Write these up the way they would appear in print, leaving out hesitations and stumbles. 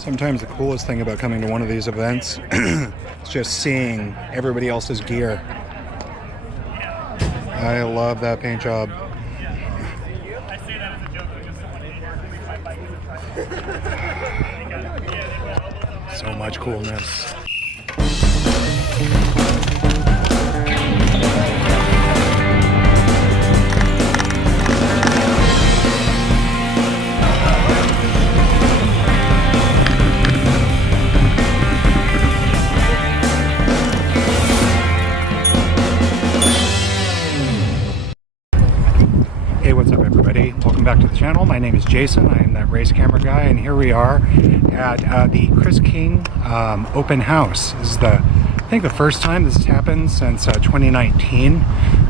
Sometimes the coolest thing about coming to one of these events is just seeing everybody else's gear. I love that paint job. So much coolness. Hey, what's up everybody? Welcome back to the channel. My name is Jason. I am that race camera guy, and here we are at the Chris King open house. This is I think the first time this has happened since 2019.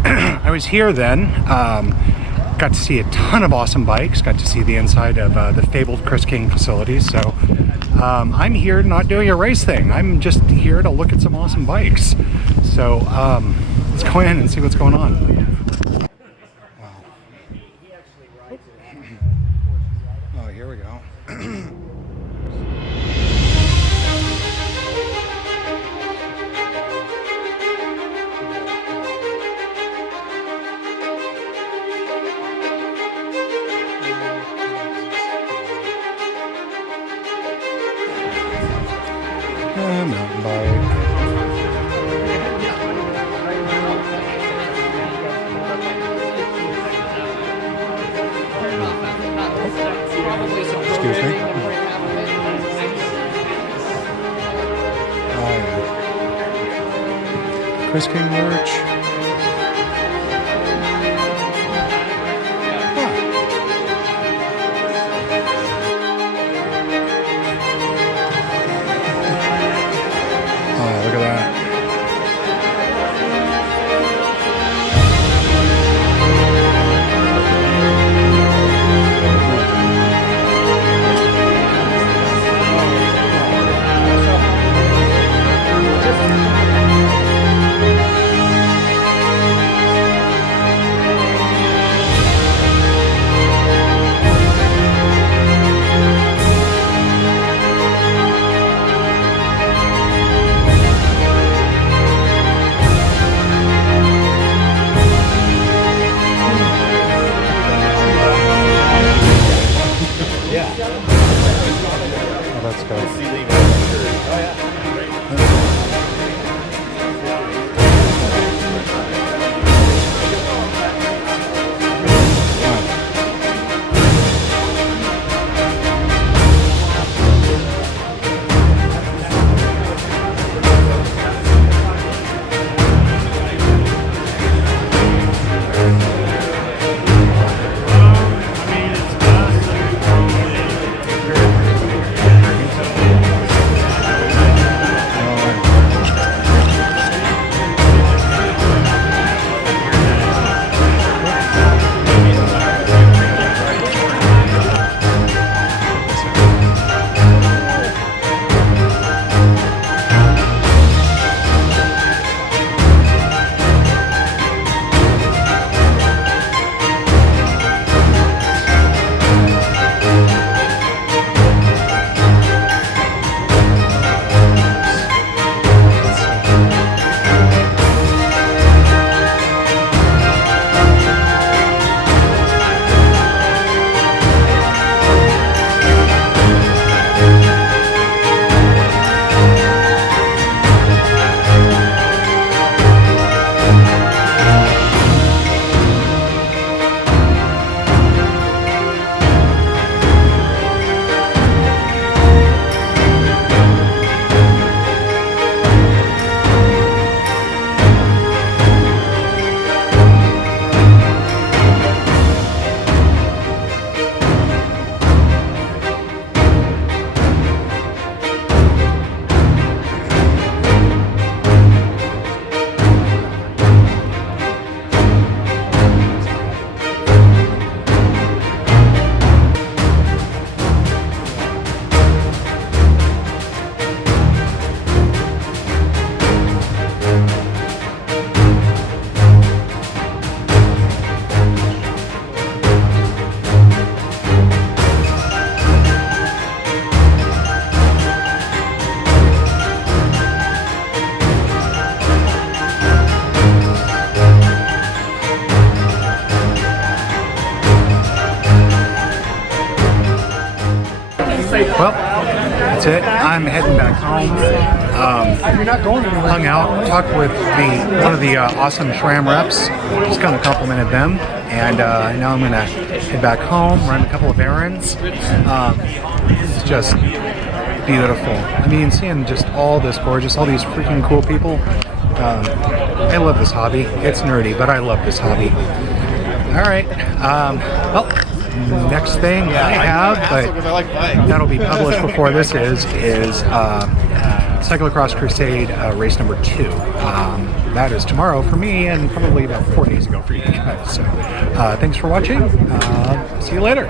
I was here then, got to see a ton of awesome bikes, got to see the inside of the fabled Chris King facilities. So I'm here not doing a race thing. I'm just here to look at some awesome bikes. So let's go in and see what's going on. Oh, here we go. Mountain bike. Excuse me. Oh, yeah. Chris King merch. Oh, look at that. Oh, that's good. Well, that's it. I'm heading back home. You're not going anywhere. Hung out, talked with one of the awesome SRAM reps. Just kind of complimented them, and now I'm gonna head back home, run a couple of errands. It's just beautiful. I mean, seeing just all this gorgeous, all these freaking cool people. I love this hobby. It's nerdy, but I love this hobby. All right. Well, next thing I have, but that'll be published before this is Cyclocross Crusade race number 2. That is tomorrow for me, and probably about 4 days ago for you guys. So thanks for watching. See you later.